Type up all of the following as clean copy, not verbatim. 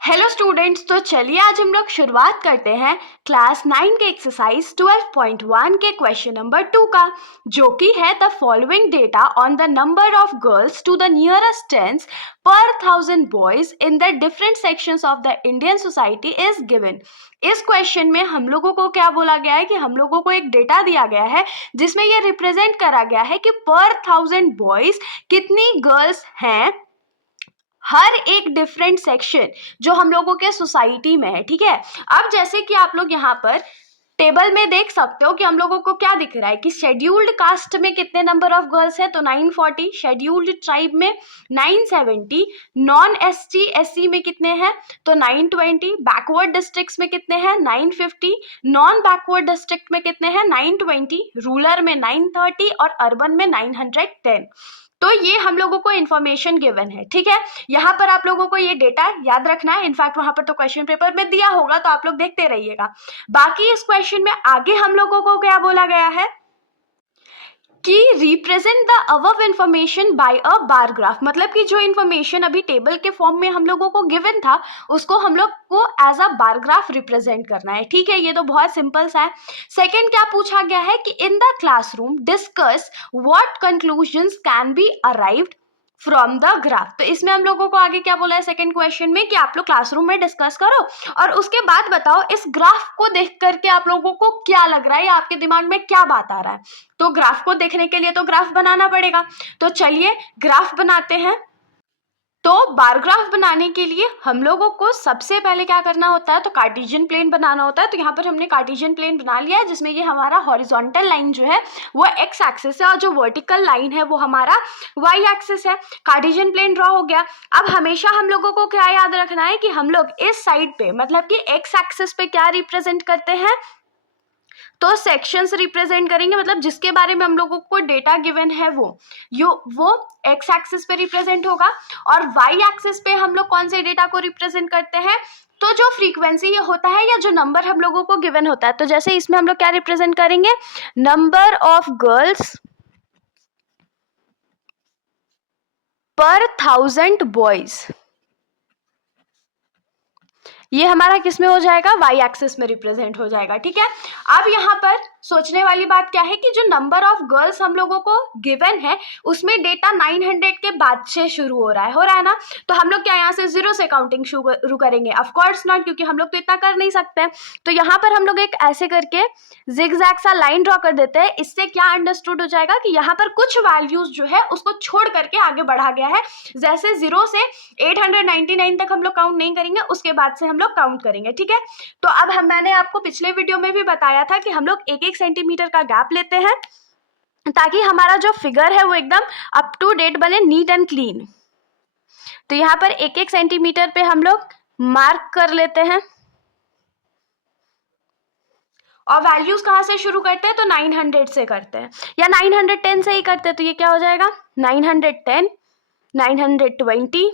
Hello students, तो चलिए आज हम लोग शुरुआत करते हैं क्लास 9 के एक्सरसाइज 12.1 के क्वेश्चन नंबर 2 का, जो कि है the following data on the number of girls to the nearest tens per 1000 boys in the different sections of the Indian society is given. इस क्वेश्चन में हम लोगों को क्या बोला गया है कि हम लोगों को एक डेटा दिया गया है जिसमें ये रिप्रेजेंट करा गया है कि पर 1000 बॉयज कितनी गर्ल्स हैं हर एक डिफरेंट सेक्शन जो हम लोगों के सोसाइटी में है। ठीक है, अब जैसे कि आप लोग यहाँ पर टेबल में देख सकते हो कि हम लोगों को क्या दिख रहा है कि शेड्यूल्ड कास्ट में कितने नंबर ऑफ गर्ल्स है, तो 940, शेड्यूल्ड ट्राइब में 970, नॉन एसटी एससी में कितने हैं तो 920, बैकवर्ड डिस्ट्रिक्ट्स में कितने हैं 950, नॉन बैकवर्ड डिस्ट्रिक्ट में कितने हैं 920, रूरल में 930 और अर्बन में 910। तो ये हम लोगों को इन्फॉर्मेशन गिवन है। ठीक है, यहाँ पर आप लोगों को ये डेटा याद रखना है। इनफैक्ट वहां पर तो क्वेश्चन पेपर में दिया होगा, तो आप लोग देखते रहिएगा। बाकी इस क्वेश्चन में आगे हम लोगों को क्या बोला गया है कि represent the above information bye a bar graph, मतलब कि जो इन्फॉर्मेशन अभी टेबल के फॉर्म में हम लोगों को गिवन था उसको हम लोग को as a bar graph represent करना है। ठीक है, ये तो बहुत सिंपल सा है। सेकंड क्या पूछा गया है कि in the classroom discuss what conclusions can be arrived from the graph. तो इसमें हम लोगों को आगे क्या बोला है सेकंड क्वेश्चन में कि आप लोग क्लासरूम में डिस्कस करो और उसके बाद बताओ इस ग्राफ को देख करके आप लोगों को क्या लग रहा है या आपके दिमाग में क्या बात आ रहा है। तो ग्राफ को देखने के लिए तो ग्राफ बनाना पड़ेगा, तो चलिए ग्राफ बनाते हैं। तो बार ग्राफ बनाने के लिए हम लोगों को सबसे पहले क्या करना होता है, तो कार्टेशियन प्लेन बनाना होता है। तो यहाँ पर हमने कार्टेशियन प्लेन बना लिया है जिसमें ये हमारा हॉरिजॉन्टल लाइन जो है वो एक्स एक्सिस है और जो वर्टिकल लाइन है वो हमारा वाई एक्सिस है। कार्टेशियन प्लेन ड्रॉ हो गया। अब हमेशा हम लोगों को क्या याद रखना है कि हम लोग इस साइड पे मतलब कि एक्स एक्सिस पे क्या रिप्रेजेंट करते हैं, तो सेक्शंस रिप्रेजेंट करेंगे, मतलब जिसके बारे में हम लोगों को डेटा गिवन है वो एक्स एक्सिस पे रिप्रेजेंट होगा। और वाई एक्सिस पे हम लोग कौन से डेटा को रिप्रेजेंट करते हैं, तो जो फ्रीक्वेंसी ये होता है या जो नंबर हम लोगों को गिवन होता है। तो जैसे इसमें हम लोग क्या रिप्रेजेंट करेंगे, नंबर ऑफ गर्ल्स पर 1000 बॉयज, ये हमारा किस में हो जाएगा, वाई एक्सिस में रिप्रेजेंट हो जाएगा। ठीक है, अब यहाँ पर सोचने वाली बात क्या है कि जो नंबर ऑफ गर्ल्स हम लोगों को गिवन है उसमें डेटा 900 के बाद से शुरू हो रहा है ना। तो हम लोग क्या यहाँ से 0 से काउंटिंग शुरू करेंगे, ऑफ कोर्स नॉट, क्योंकि हम लोग तो इतना कर नहीं सकते हैं। तो यहाँ पर हम लोग एक ऐसे करके जिगजैग सा लाइन ड्रॉ कर देते हैं। इससे क्या अंडरस्टूड हो जाएगा कि यहाँ पर कुछ वैल्यूज जो है उसको छोड़ करके आगे बढ़ा गया है। जैसे 0 से 899 तक हम लोग काउंट नहीं करेंगे, उसके बाद से हम लोग काउंट करेंगे। ठीक है, तो अब मैंने आपको पिछले वीडियो में भी बताया था कि हम लोग 1-1 सेंटीमीटर का गैप लेते हैं ताकि हमारा जो फिगर है वो एकदम अप टू डेट बने, नीट एंड क्लीन। तो यहाँ पर 1-1 सेंटीमीटर पे हम लोग मार्क कर लेते हैं और वैल्यूज कहाँ से शुरू करते हैं, तो 900 से करते हैं या 910 से ही करते हैं। तो ये क्या हो जाएगा 910, 920,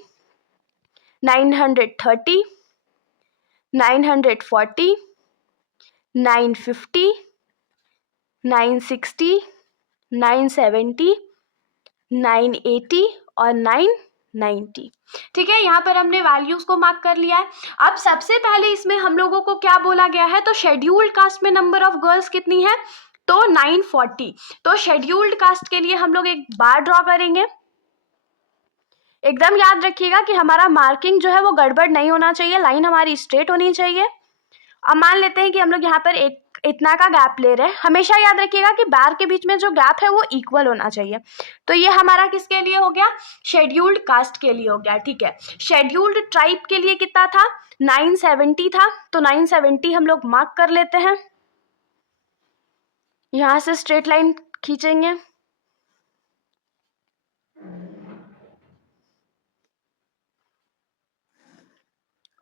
930, 940, 950, 960, 970, 980 और 990। ठीक है, यहाँ पर हमने वैल्यूज को मार्क कर लिया है। अब सबसे पहले इसमें हम लोगों को क्या बोला गया है, तो शेड्यूल्ड कास्ट में नंबर ऑफ गर्ल्स कितनी है, तो 940। तो शेड्यूल्ड कास्ट के लिए हम लोग एक बार ड्रॉ करेंगे। एकदम याद रखिएगा कि हमारा मार्किंग जो है वो गड़बड़ नहीं होना चाहिए, लाइन हमारी स्ट्रेट होनी चाहिए। अब मान लेते हैं कि हम लोग यहाँ पर एक इतना का गैप ले रहे हैं। हमेशा याद रखिएगा कि बार के बीच में जो गैप है वो इक्वल होना चाहिए। तो ये हमारा किसके लिए हो गया, शेड्यूल्ड कास्ट के लिए हो गया। ठीक है, शेड्यूल्ड ट्राइब के लिए कितना था, 970 था। तो 970 हम लोग मार्क कर लेते हैं, यहाँ से स्ट्रेट लाइन खींचेंगे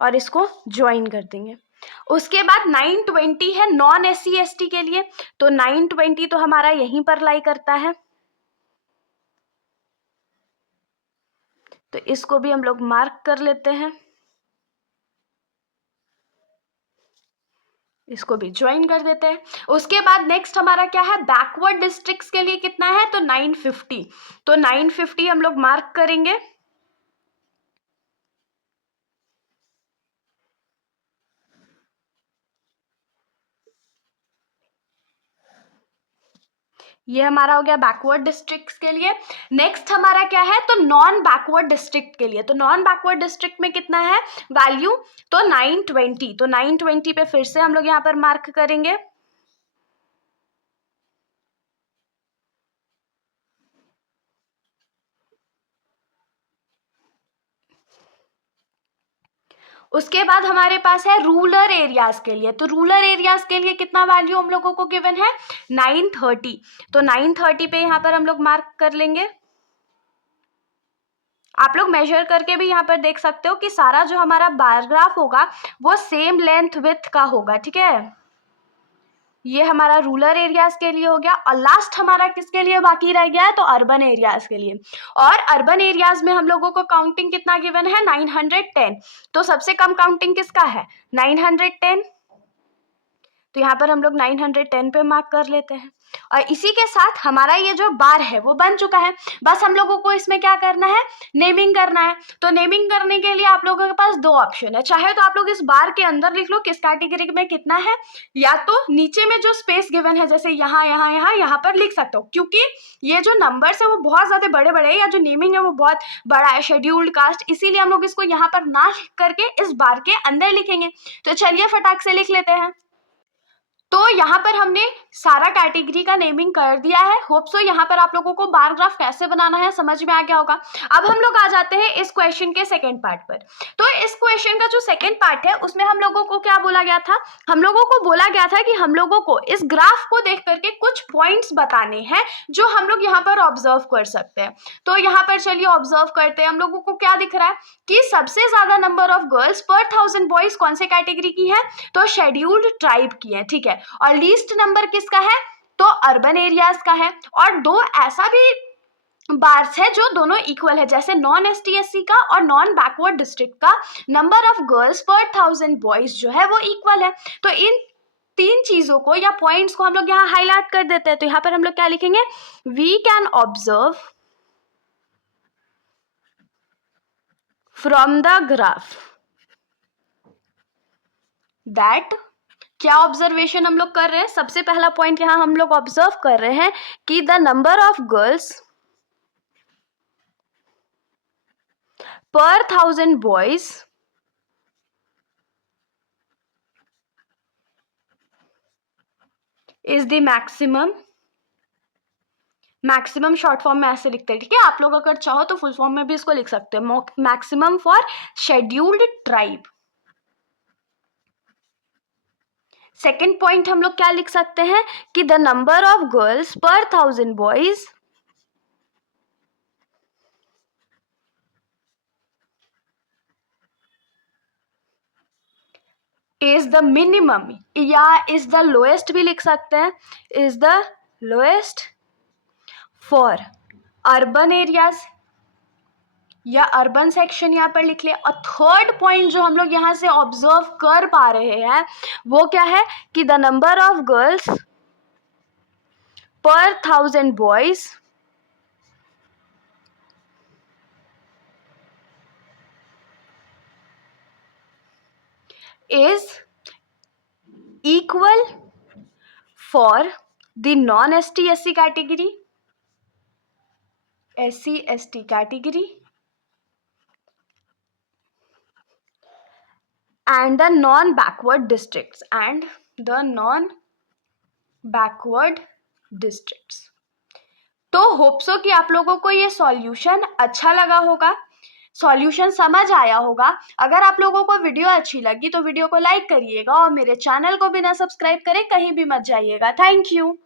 और इसको ज्वाइन कर देंगे। उसके बाद 920 है नॉन एससी एसटी के लिए, तो 920 तो हमारा यहीं पर लाई करता है। तो इसको भी हम लोग मार्क कर लेते हैं, इसको भी ज्वाइन कर देते हैं। उसके बाद नेक्स्ट हमारा क्या है, बैकवर्ड डिस्ट्रिक्ट्स के लिए कितना है, तो 950। तो 950 हम लोग मार्क करेंगे। ये हमारा हो गया बैकवर्ड डिस्ट्रिक्ट्स के लिए। नेक्स्ट हमारा क्या है, तो नॉन बैकवर्ड डिस्ट्रिक्ट के लिए। तो नॉन बैकवर्ड डिस्ट्रिक्ट में कितना है वैल्यू, तो 920। तो 920 पे फिर से हम लोग यहाँ पर मार्क करेंगे। उसके बाद हमारे पास है रूरल एरियाज के लिए। तो रूरल एरियाज के लिए कितना वैल्यू हम लोगों को गिवन है, 930। तो 930 पे यहाँ पर हम लोग मार्क कर लेंगे। आप लोग मेजर करके भी यहाँ पर देख सकते हो कि सारा जो हमारा बार ग्राफ होगा वो सेम लेंथ विथ का होगा, ठीक है। ये हमारा रूरल एरियाज के लिए हो गया। और लास्ट हमारा किसके लिए बाकी रह गया है, तो अर्बन एरियाज के लिए। और अर्बन एरियाज में हम लोगों को काउंटिंग कितना गिवन है, 910। तो सबसे कम काउंटिंग किसका है, 910। तो यहाँ पर हम लोग 910 पे मार्क कर लेते हैं। और इसी के साथ हमारा ये जो बार है वो बन चुका है। बस हम लोगों को इसमें क्या करना है, नेमिंग करना है। तो नेमिंग करने के लिए आप लोगों के पास दो ऑप्शन है। चाहे तो आप लोग इस बार के अंदर लिख लो किस कैटेगरी में कितना है, या तो नीचे में जो स्पेस गिवन है जैसे यहाँ यहाँ यहाँ यहाँ पर लिख सकते हो, क्योंकि ये जो नंबर्स है वो बहुत ज्यादा बड़े बड़े है, या जो नेमिंग है वो बहुत बड़ा है, शेड्यूल्ड कास्ट, इसीलिए हम लोग इसको यहाँ पर ना लिख करके इस बार के अंदर लिखेंगे। तो चलिए फटाक से लिख लेते हैं। तो यहाँ पर हमने सारा कैटेगरी का नेमिंग कर दिया है। होप सो यहाँ पर आप लोगों को बार ग्राफ कैसे बनाना है समझ में आ गया होगा। अब हम लोग आ जाते हैं इस क्वेश्चन के सेकंड पार्ट पर। तो इस क्वेश्चन का जो सेकंड पार्ट है उसमें हम लोगों को क्या बोला गया था, हम लोगों को बोला गया था कि हम लोगों को इस ग्राफ को देख करके कुछ पॉइंट्स बताने हैं जो हम लोग यहाँ पर ऑब्जर्व कर सकते हैं। तो यहाँ पर चलिए ऑब्जर्व करते हैं। हम लोगों को क्या दिख रहा है कि सबसे ज्यादा नंबर ऑफ गर्ल्स पर 1000 बॉयज कौन से कैटेगरी की है, तो शेड्यूल्ड ट्राइब की है, ठीक है। और लीस्ट नंबर किसका है, तो अर्बन एरियाज का है। और दो ऐसा भी बार्स है जो दोनों इक्वल है, जैसे नॉन ST/SC का और नॉन बैकवर्ड डिस्ट्रिक्ट का नंबर ऑफ गर्ल्स पर 1000 बॉयज जो है वो इक्वल है। तो इन तीन चीजों को या पॉइंट्स को हम लोग यहाँ हाईलाइट कर देते हैं। तो यहाँ पर हम लोग क्या लिखेंगे, we can observe from the graph that, क्या ऑब्जर्वेशन हम लोग कर रहे हैं, सबसे पहला पॉइंट यहां हम लोग ऑब्जर्व कर रहे हैं कि द नंबर ऑफ गर्ल्स पर 1000 boys is the maximum. Maximum short form में ऐसे लिखते हैं, ठीक है। आप लोग अगर चाहो तो फुल फॉर्म में भी इसको लिख सकते हैं, maximum for scheduled tribe. Second point हम लोग क्या लिख सकते हैं कि द नंबर ऑफ गर्ल्स पर 1000 बॉयज इज द मिनिमम, या इज द लोएस्ट भी लिख सकते हैं, is the lowest for urban areas या अर्बन सेक्शन यहाँ पर लिख ले। और थर्ड पॉइंट जो हम लोग यहाँ से ऑब्जर्व कर पा रहे हैं वो क्या है कि द नंबर ऑफ गर्ल्स पर 1000 boys is equal for the non ST/SC category, SC/ST category and the non backward districts and the non backward districts। तो होप सो कि आप लोगों को ये सॉल्यूशन अच्छा लगा होगा, सॉल्यूशन समझ आया होगा। अगर आप लोगों को वीडियो अच्छी लगी तो वीडियो को लाइक करिएगा और मेरे चैनल को बिना सब्सक्राइब करे कहीं भी मत जाइएगा। Thank you.